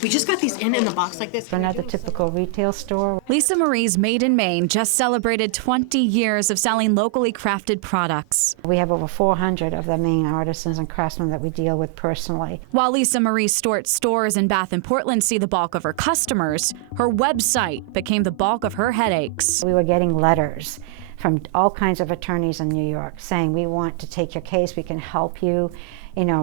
We just got these in the box like this. We're not the typical retail store. Lisa Marie's Made in Maine just celebrated 20 years of selling locally crafted products. We have over 400 of the Maine artisans and craftsmen that we deal with personally. While Lisa Marie Stort's stores in Bath and Portland see the bulk of her customers, her website became the bulk of her headaches. We were getting letters from all kinds of attorneys in New York saying, we want to take your case, we can help you,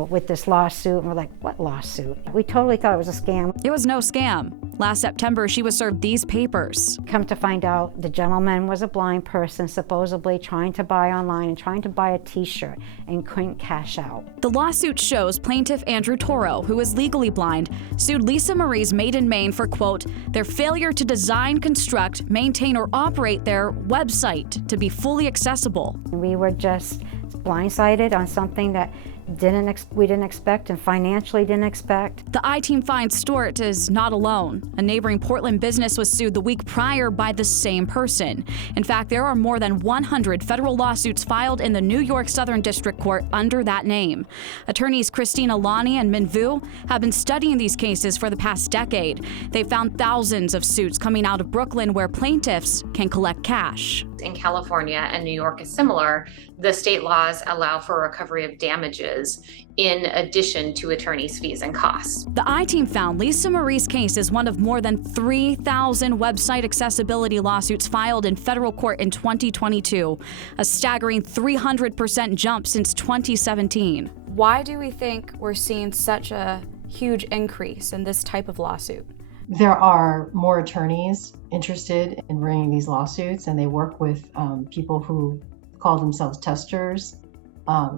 with this lawsuit. And we're like, what lawsuit? We totally thought it was a scam. It was no scam. Last September, she was served these papers. Come to find out, the gentleman was a blind person, supposedly trying to buy online and trying to buy a t-shirt and couldn't cash out. The lawsuit shows plaintiff Andrew Toro, who is legally blind, sued Lisa Marie's Made in Maine for, quote, their failure to design, construct, maintain, or operate their website to be fully accessible. We were just blindsided on something that we didn't expect and financially didn't expect. The I-Team finds Stort is not alone. A neighboring Portland business was sued the week prior by the same person. In fact, there are more than 100 federal lawsuits filed in the New York Southern District Court under that name. Attorneys Christina Lonnie and Min Vu have been studying these cases for the past decade. They've found thousands of suits coming out of Brooklyn where plaintiffs can collect cash. In California, and New York is similar, the state laws allow for recovery of damages in addition to attorney's fees and costs. The I-Team found Lisa Marie's case is one of more than 3,000 website accessibility lawsuits filed in federal court in 2022, a staggering 300% jump since 2017. Why do we think we're seeing such a huge increase in this type of lawsuit? There are more attorneys interested in bringing these lawsuits, and they work with people who call themselves testers.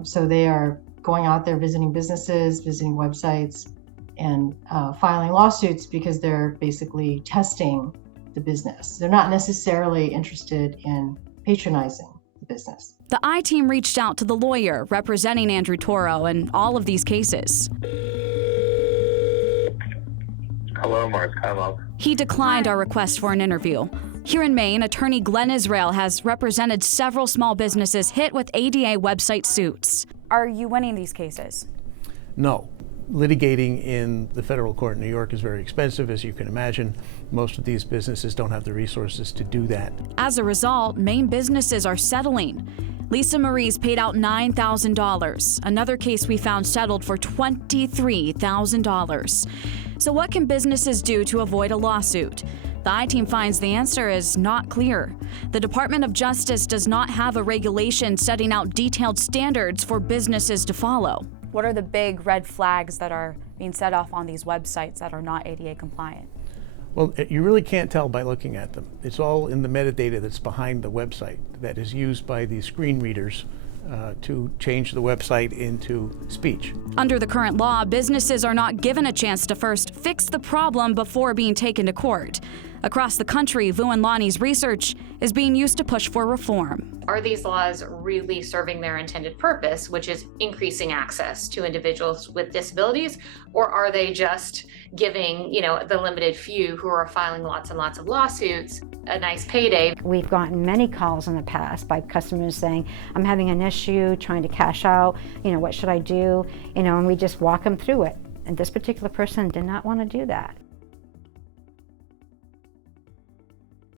So they are going out there visiting businesses, visiting websites, and filing lawsuits because they're basically testing the business. They're not necessarily interested in patronizing the business. The I-Team reached out to the lawyer representing Andrew Toro in all of these cases. Hello, Mark. Hello. He declined our request for an interview. Here in Maine, attorney Glenn Israel has represented several small businesses hit with ADA website suits. Are you winning these cases? No. Litigating in the federal court in New York is very expensive, as you can imagine. Most of these businesses don't have the resources to do that. As a result, Maine businesses are settling. Lisa Marie's paid out $9,000. Another case we found settled for $23,000. So what can businesses do to avoid a lawsuit? The I-Team finds the answer is not clear. The Department of Justice does not have a regulation setting out detailed standards for businesses to follow. What are the big red flags that are being set off on these websites that are not ADA compliant? Well, you really can't tell by looking at them. It's all in the metadata that's behind the website that is used by the screen readers to change the website into speech. Under the current law, businesses are not given a chance to first fix the problem before being taken to court. Across the country, Vu and Lonnie's research is being used to push for reform. Are these laws really serving their intended purpose, which is increasing access to individuals with disabilities, or are they just giving, the limited few who are filing lots and lots of lawsuits a nice payday? We've gotten many calls in the past by customers saying, I'm having an issue, trying to cash out, what should I do? And we just walk them through it. And this particular person did not want to do that.